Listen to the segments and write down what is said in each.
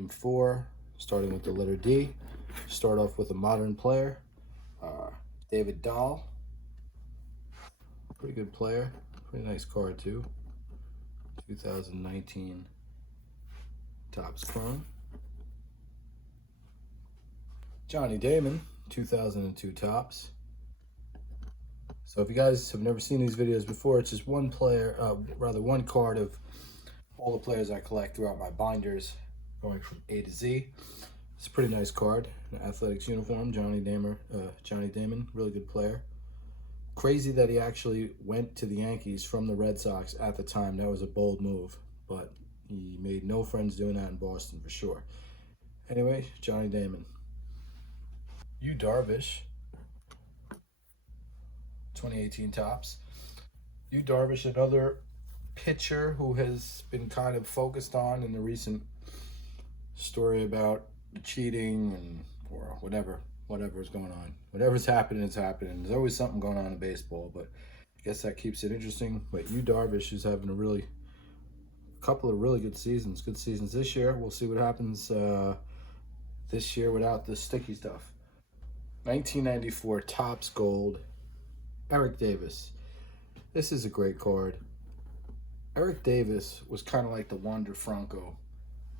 Game 4, starting with the letter D. Start off with a modern player, David Dahl. Pretty good player. Pretty nice card, too. 2019 Topps Chrome. Johnny Damon, 2002 Topps. So if you guys have never seen these videos before, it's just one player, one card of all the players I collect throughout my binders, going from A to Z. It's a pretty nice card. An athletics uniform, Johnny Damon, really good player. Crazy that he actually went to the Yankees from the Red Sox at the time. That was a bold move, but he made no friends doing that in Boston for sure. Anyway, Johnny Damon. Darvish, 2018 Topps. Darvish, another pitcher who has been kind of focused on in the recent story about cheating and or whatever's going on. Whatever's happening, it's happening. There's always something going on in baseball, but I guess that keeps it interesting. But Darvish is having a couple of really good seasons this year. We'll see what happens this year without the sticky stuff. 1994 Topps Gold, Eric Davis. This is a great card. Eric Davis was kind of like the Wander Franco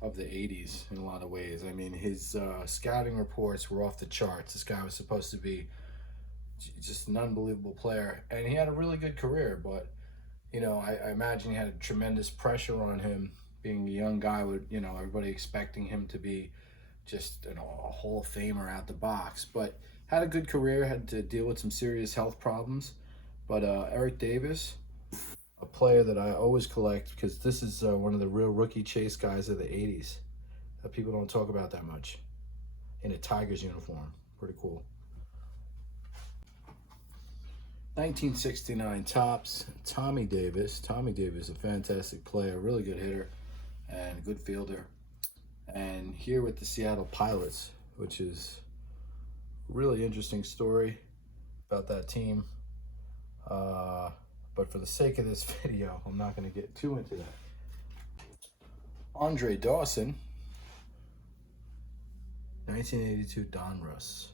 of the 80s in a lot of ways. I mean, his scouting reports were off the charts. This guy was supposed to be just an unbelievable player, and he had a really good career, but I imagine he had a tremendous pressure on him being a young guy with, everybody expecting him to be just a Hall of Famer out the box, but had a good career, had to deal with some serious health problems. But Eric Davis, a player that I always collect because this is one of the real rookie chase guys of the 80s that people don't talk about that much, in a Tigers uniform. Pretty cool. 1969 Topps, Tommy Davis. Tommy Davis, a fantastic player, really good hitter and a good fielder. And here with the Seattle Pilots, which is a really interesting story about that team. But for the sake of this video, I'm not going to get too into that. Andre Dawson, 1982 Donruss.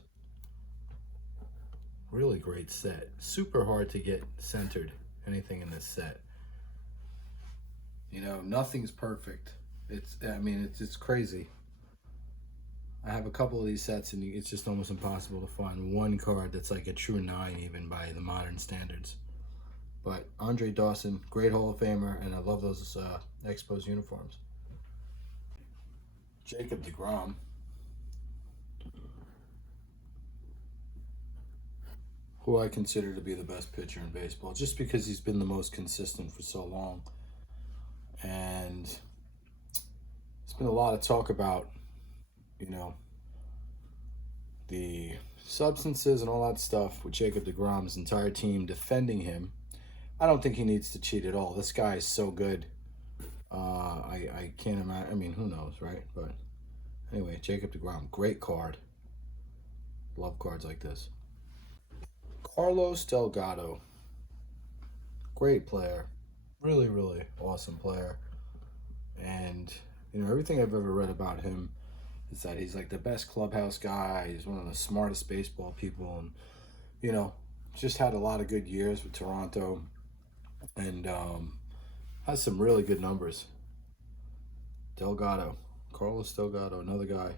Really great set. Super hard to get centered, anything in this set. Nothing's perfect. It's crazy. I have a couple of these sets, and it's just almost impossible to find one card that's like a true 9 even by the modern standards. But Andre Dawson, great Hall of Famer, and I love those Expos uniforms. Jacob DeGrom. Who I consider to be the best pitcher in baseball, just because he's been the most consistent for so long. And there's been a lot of talk about, the substances and all that stuff with Jacob DeGrom's entire team defending him. I don't think he needs to cheat at all. This guy is so good. I can't imagine. I mean, who knows, right? But anyway, Jacob DeGrom, great card. Love cards like this. Carlos Delgado, great player. Really, really awesome player. And, everything I've ever read about him is that he's like the best clubhouse guy. He's one of the smartest baseball people. And, just had a lot of good years with Toronto. And has some really good numbers. Delgado, Carlos Delgado, another guy.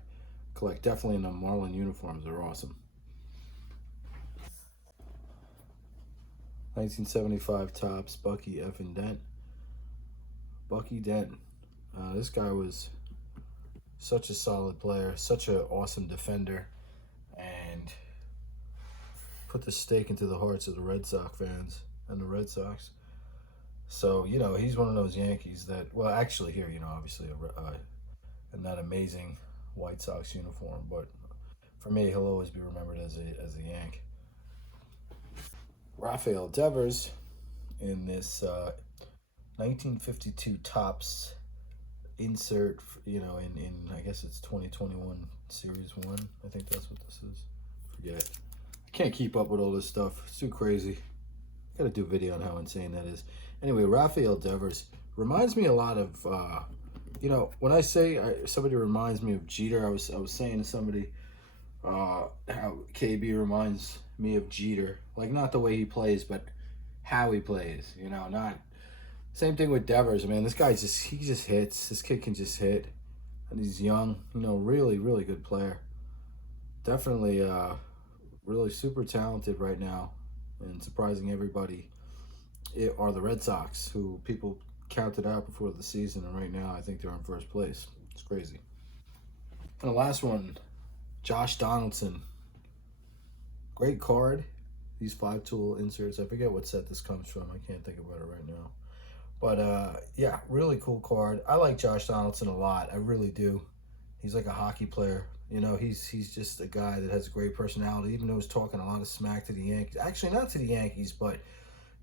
Collect definitely in the Marlin uniforms. They're awesome. 1975 Topps, Bucky Dent. Bucky Dent. This guy was such a solid player, such an awesome defender, and put the stake into the hearts of the Red Sox fans and the Red Sox. So, he's one of those Yankees that, well, actually here, obviously, in that amazing White Sox uniform, but for me, he'll always be remembered as a Yank. Rafael Devers in this 1952 Topps insert, in I guess it's 2021 Series 1. I think that's what this is. Forget. I can't keep up with all this stuff. It's too crazy. I gotta do a video on how insane that is. Anyway, Rafael Devers reminds me a lot of You know, when I say somebody reminds me of Jeter, I was saying to somebody how KB reminds me of Jeter. Like, not the way he plays, but how he plays. You know, not same thing with Devers. Man, this guy he just hits. This kid can just hit, and he's young. You know, really, really good player. Definitely, really super talented right now, and surprising everybody. Are the Red Sox, who people counted out before the season, and right now I think they're in first place. It's crazy. And the last one, Josh Donaldson. Great card. These 5-tool inserts. I forget what set this comes from. I can't think about it right now. But yeah, really cool card. I like Josh Donaldson a lot. I really do. He's like a hockey player. You know, he's just a guy that has a great personality, even though he's talking a lot of smack to the Yankees. Actually, not to the Yankees, but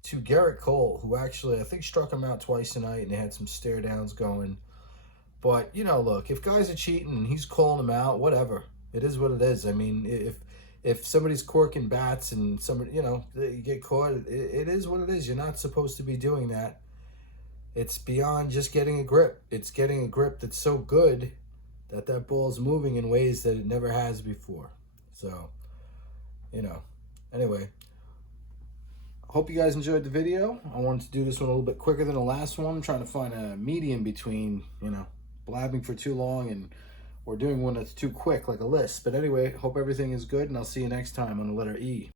to Garrett Cole, who actually, I think, struck him out twice tonight, and they had some stare downs going. But, you know, look, if guys are cheating and he's calling them out, whatever. It is what it is. I mean, if somebody's corking bats and somebody, you know, you get caught, it is what it is. You're not supposed to be doing that. It's beyond just getting a grip. It's getting a grip that's so good that ball's moving in ways that it never has before. So, you know, anyway. Hope you guys enjoyed the video. I wanted to do this one a little bit quicker than the last one. I'm trying to find a medium between, you know, blabbing for too long or doing one that's too quick, like a list. But anyway, hope everything is good, and I'll see you next time on the letter E.